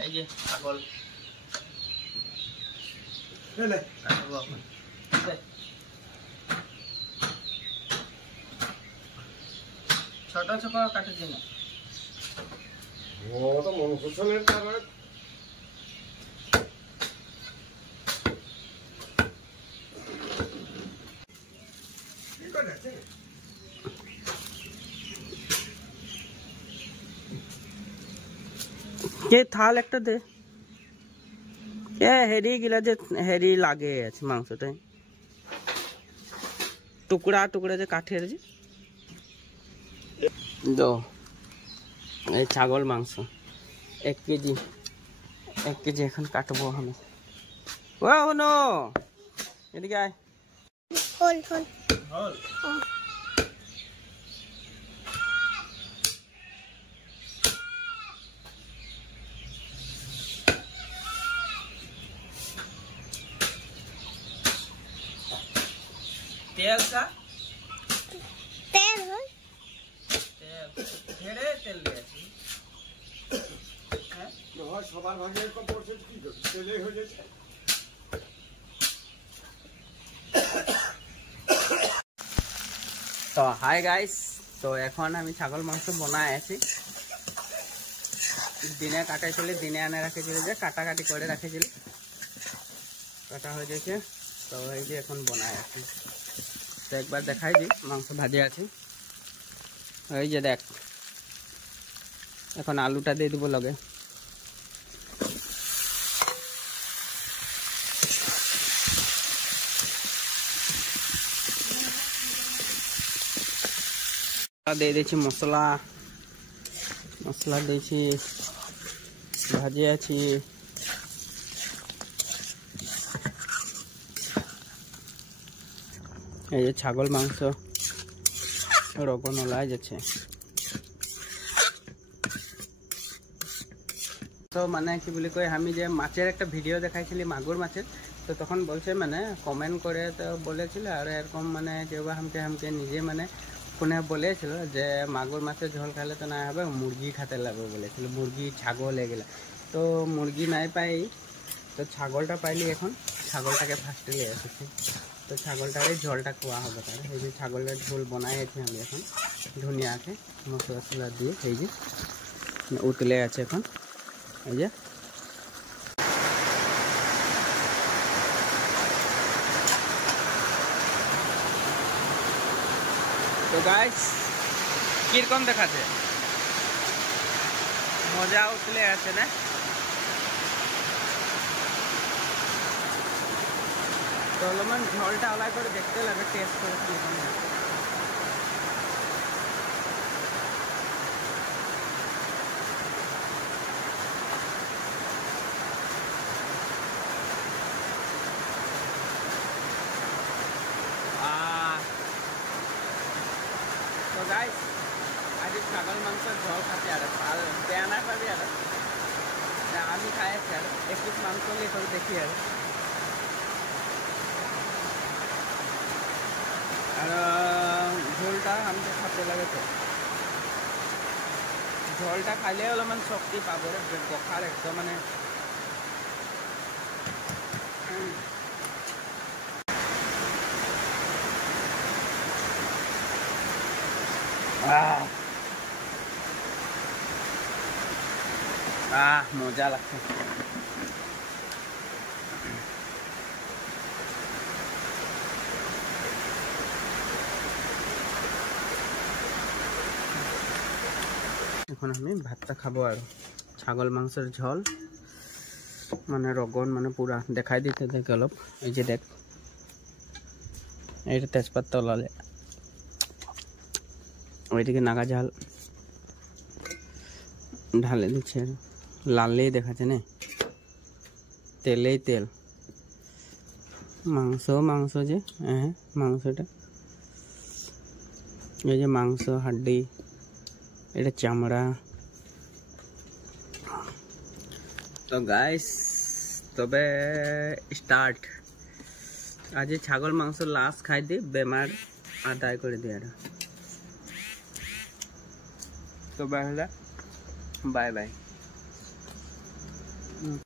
এই যে ছাগল ছোট ছোট কাটে দিন তো মন কুশলের কারণে ये थाल একটা দে এ হেরি গিলা যে হেরি লাগে আছে মাংসটা টুকরা টুকরা যে কাঠের যে দো এই ছাগল মাংস 1 কেজি এখন কাটবো আমি ও নো এদিকে আয় হোল तेल का তেল হোল ढेरे तेल दिए সবার ভাগে একটা পড়ছে কি তেলে হয়ে যাচ্ছে তো হাই গাইস তো এখন আমি ছাগল মাংস বানাই আছি দিনে কাটাইছিল দিনে আনে রাখেছিল যে কাটাকাটি করে রাখেছিল কাটা হয়ে গেছে তো এই যে এখন বানাই আছি তো একবার দেখাই দি মাংস ভাজে আছে এই যে দেখ এখন আলুটা দিয়ে দিব লগে দিয়ে দিয়েছি মশলা দিয়েছি ভাজে আছি এই যে ছাগল মাংস রকম ওলাই যাচ্ছে তো মানে কি বলি কই আমি যে মাছের একটা ভিডিও দেখাইছিলি মাগুর মাছের তো তখন বলছে মানে কমেন্ট করে তো বলেছিল আর এরকম মানে যেবা হামকে নিজে মানে কোনে বলেছিল যে মাগুর মাছের ঝোল খাইলে তো না হবে মুরগি খেতে লাগবে বলেছিল মুরগি ছাগল এগুলা তো মুরগি নাই পাই তো ছাগলটা পাইলি এখন ছাগলটাকে ফার্স্টে নিয়ে এসেছি তো ছাগলটারে ঝোলটা খাওয়া হবে তাহলে এই যে ছাগলের ঝোল বানাইছি আমি এখন ধনিয়াকে মশলা দিয়ে এই যে উতলে আছে এখন এই যে তো গাইস কিরকম দেখাচ্ছে মজা উতলে আছে না তো অলপমান ঝোলটা আলাদা করে দেখতে লাগে টেস্ট করে কিরকম তো গাইস আজ ছাগল মাংসের ঝোল খাতে আর দেয়া না পাবি আর আমি খাইছি আর একটু মাংস নিয়ে করে দেখি আর ঝোলটা আমাকে খাতে লাগে তো ঝোলটা খাইলে অলপমান শক্তি পাব রে বখার একদম মানে মজা লাগছে এখন আমি ভাতটা খাবো আর ছাগল মাংসের ঝোল মানে রগন মানে পুরা দেখাই দিতে দেখ অলপ এই যে দেখ এইটা তেজপাতা ওলালে ওইদিকে নাগা ঝাল ঢালে দিচ্ছে লালেই দেখাচ্ছে না তেলেই তেল মাংস যে হ্যাঁ মাংসটা এই যে মাংস হাড্ডি এটা চামড়া তো গাইস তবে স্টার্ট আজ ছাগল মাংস লাস্ট খাই দি বেমার আদায় করে দিয়ে তো বাই বাই হুম।